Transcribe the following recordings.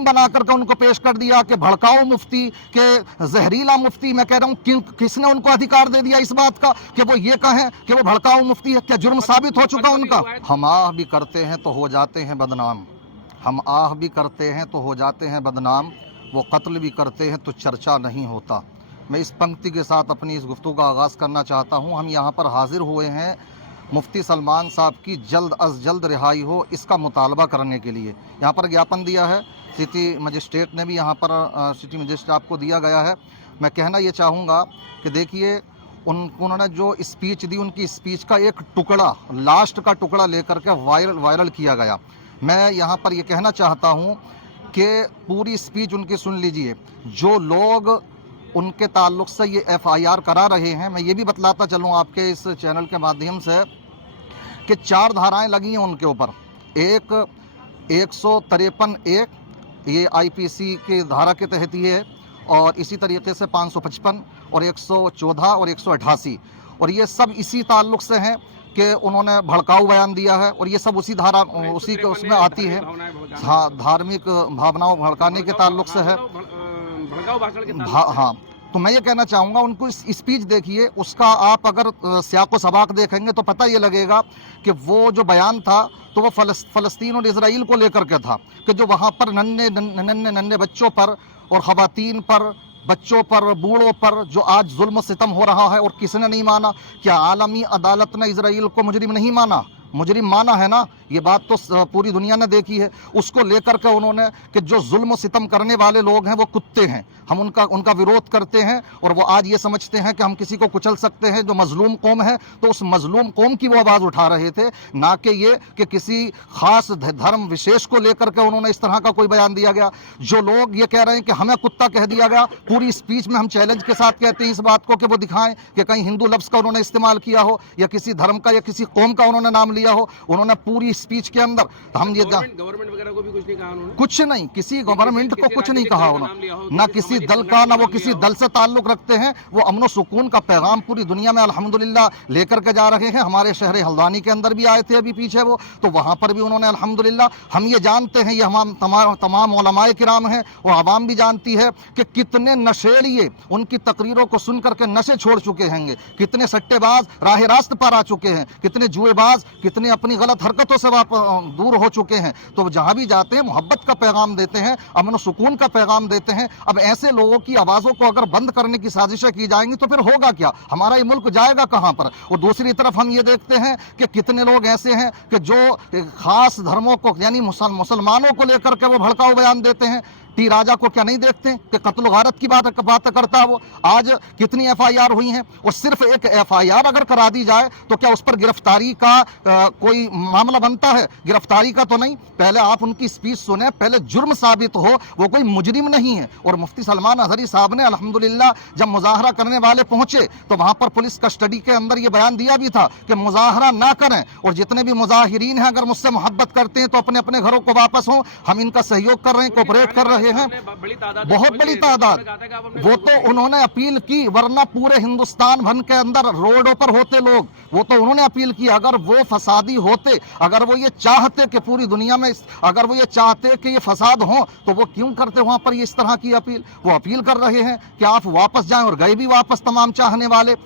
मुजरिम बनाकर के उनको पेश कर दिया कि भड़काऊ मुफ्ती के जहरीला मुफ्ती। मैं कह रहा हूँ किसने उनको अधिकार दे दिया इस बात का कि वो ये कहें कि वो भड़काऊ मुफ्ती है? क्या जुर्म साबित हो चुका उनका? हम आह भी करते हैं तो हो जाते हैं बदनाम, हम आह भी करते हैं तो हो जाते हैं बदनाम, वो कत्ल भी करते हैं तो चर्चा नहीं होता। मैं इस पंक्ति के साथ अपनी इस गुफ्तगू का आगाज़ करना चाहता हूँ। हम यहाँ पर हाजिर हुए हैं मुफ्ती सलमान साहब की जल्द अज जल्द रिहाई हो, इसका मुतालबा करने के लिए। यहाँ पर ज्ञापन दिया है, सिटी मजिस्ट्रेट ने भी यहाँ पर सिटी मजिस्ट्रेट को दिया गया है। मैं कहना ये चाहूँगा कि देखिए उन्होंने जो स्पीच दी, उनकी स्पीच का एक टुकड़ा, लास्ट का टुकड़ा लेकर के वायरल किया गया। मैं यहाँ पर ये कहना चाहता हूँ कि पूरी स्पीच उनकी सुन लीजिए। जो लोग उनके ताल्लुक से ये FIR करा रहे हैं, मैं ये भी बतलाता चलूँ आपके इस चैनल के माध्यम से कि 4 धाराएं लगी हैं उनके ऊपर। एक 153(1) ये IPC की धारा के तहत ही है, और इसी तरीके से 555 और 114 और 188, और ये सब इसी ताल्लुक से हैं कि उन्होंने भड़काऊ बयान दिया है, और ये सब उसी धारा उसी के उसमें आती है। हाँ, धार्मिक भावनाओं भड़काने के ताल्लुक से है। हाँ, तो मैं ये कहना चाहूँगा उनको इस स्पीच देखिए, उसका आप अगर सियाक व सबाक देखेंगे तो पता ये लगेगा कि वो जो बयान था तो वो फ़लस्तीन और इजराइल को लेकर के था, कि जो वहाँ पर नन्हे बच्चों पर और ख़वातीन पर, बच्चों पर, बूढ़ों पर जो आज जुल्म सितम हो रहा है, और किसने नहीं माना? क्या आलमी अदालत ने इजराइल को मुजरिम नहीं माना? मुजरिम माना है ना, ये बात तो पूरी दुनिया ने देखी है। उसको लेकर के उन्होंने कि जो जुल्म सितम करने वाले लोग हैं वो कुत्ते हैं, हम उनका विरोध करते हैं, और वो आज ये समझते हैं कि हम किसी को कुचल सकते हैं जो मजलूम कौम है। तो उस मजलूम कौम की वो आवाज़ उठा रहे थे, ना कि ये कि किसी खास धर्म विशेष को लेकर के उन्होंने इस तरह का कोई बयान दिया गया। जो लोग ये कह रहे हैं कि हमें कुत्ता कह दिया गया, पूरी स्पीच में हम चैलेंज के साथ कहते हैं इस बात को कि वो दिखाएं कि कहीं हिंदू लफ्ज़ का उन्होंने इस्तेमाल किया हो, या किसी धर्म का या किसी कौम का उन्होंने नाम लिया हो। उन्होंने पूरी स्पीच के अंदर हम ये गवर्नमेंट वगैरह को भी कुछ नहीं कहा उन्होंने, कुछ नहीं, किसी गवर्नमेंट को कुछ नहीं कहा उन्होंने, ना किसी दल का, ना वो किसी दल से ताल्लुक रखते हैं। वो अमन सुकून का पैगाम पूरी दुनिया में अल्हम्दुलिल्लाह लेकर के जा रहे हैं। हमारे शहर हल्द्वानी के अंदर भी आए थे अभी पीछे वो, तो वहाँ पर भी उन्होंने अल्हम्दुलिल्लाह, हम ये जानते हैं, ये हम तमाम उलमाए किराम हैं, वो आवाम भी जानती है कि कितने नशेड़िए उनकी तकरीरों को सुन करके नशे छोड़ चुके हैं, कितने सट्टेबाज राह रास्त पर आ चुके हैं, कितने जुएबाज, कितने अपनी गलत हरकतों से दूर हो चुके हैं। तो जहां भी जाते हैं मोहब्बत का पैगाम देते हैं, अमन सुकून का पैगाम देते हैं। अब ऐसे लोगों की आवाज़ों को अगर बंद करने की साजिशें की जाएंगी तो फिर होगा क्या? हमारा ये मुल्क जाएगा कहां पर? और दूसरी तरफ हम ये देखते हैं कि कितने लोग ऐसे हैं कि जो खास धर्मों को यानी मुसलमानों को लेकर के वो भड़काऊ बयान देते हैं। टी राजा को क्या नहीं देखते कि कत्ल गारत की बात करता है वो? आज कितनी FIR हुई हैं, और सिर्फ एक FIR अगर करा दी जाए तो क्या उस पर गिरफ्तारी का कोई मामला बनता है? गिरफ्तारी का तो नहीं। पहले आप उनकी स्पीच सुने, पहले जुर्म साबित हो, वो कोई मुजरिम नहीं है। और मुफ्ती सलमान अजहरी साहब ने अल्हम्दुलिल्लाह जब मुजाहरा करने वाले पहुंचे तो वहां पर पुलिस कस्टडी के अंदर ये बयान दिया भी था कि मुजाहरा ना करें, और जितने भी मुजाहिरीन हैं अगर मुझसे मोहब्बत करते हैं तो अपने अपने घरों को वापस हों, हम इनका सहयोग कर रहे हैं, कोऑपरेट कर रहे हैं। बहुत बड़ी तादाद, वो तो उन्होंने अपील की, वरना पूरे हिंदुस्तान भर के अंदर रोडों पर होते लोग, वो तो उन्होंने अपील की। अगर वो फसादी होते, अगर वो ये चाहते कि पूरी दुनिया में, अगर वो ये चाहते कि ये फसाद हो, तो वो क्यों करते वहां पर ये इस तरह की अपील? वो अपील कर रहे हैं कि आप वापस जाएं, और गए भी वापस तमाम चाहने वाले।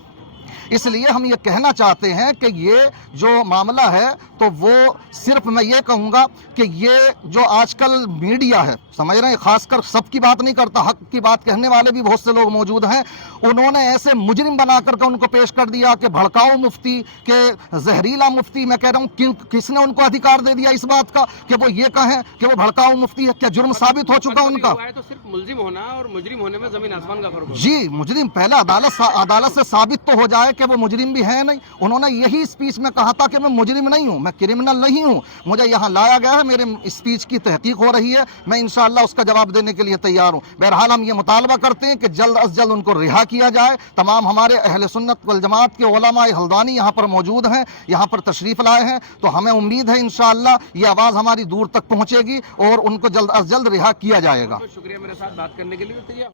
इसलिए हम ये कहना चाहते हैं कि ये जो मामला है तो वो सिर्फ मैं ये कहूँगा कि ये जो आजकल मीडिया है, समझ रहे हैं, खासकर सबकी बात नहीं करता, हक की बात कहने वाले भी बहुत से लोग मौजूद हैं, उन्होंने ऐसे मुजरिम बना करके उनको पेश कर दिया कि भड़काऊ मुफ्ती के जहरीला मुफ्ती। मैं कह रहा हूँ किसने उनको अधिकार दे दिया इस बात का कि वो ये कहें कि वो भड़काऊ मुफ्ती है? क्या जुर्म साबित हो चुका उनका? तो सिर्फ मुलजिम होना और मुजरिम होने में जमीन आसमान का फर्क है। जी, मुजरिम पहले अदालत से साबित तो हो जाए कि वो मुजरिम भी है नहीं। उन्होंने यही स्पीच में कहा था कि मैं मुजरिम नहीं हूँ, मैं क्रिमिनल नहीं हूँ, मुझे यहाँ लाया गया है, मेरे स्पीच की तहकीक हो रही है, मैं इंशाअल्लाह उसका जवाब देने के लिए तैयार हूँ। बहरहाल हम ये मुतालबा करते हैं कि जल्द अज जल्द उनको रिहा किया जाए। तमाम हमारे अहले सुन्नत वल जमात के उलमाए हल्द्वानी यहाँ पर मौजूद हैं, यहाँ पर तशरीफ़ लाए हैं, तो हमें उम्मीद है इंशाअल्लाह ये आवाज़ हमारी दूर तक पहुँचेगी और उनको जल्द अज जल्द रिहा किया जाएगा। शुक्रिया मेरे साथ बात करने के लिए।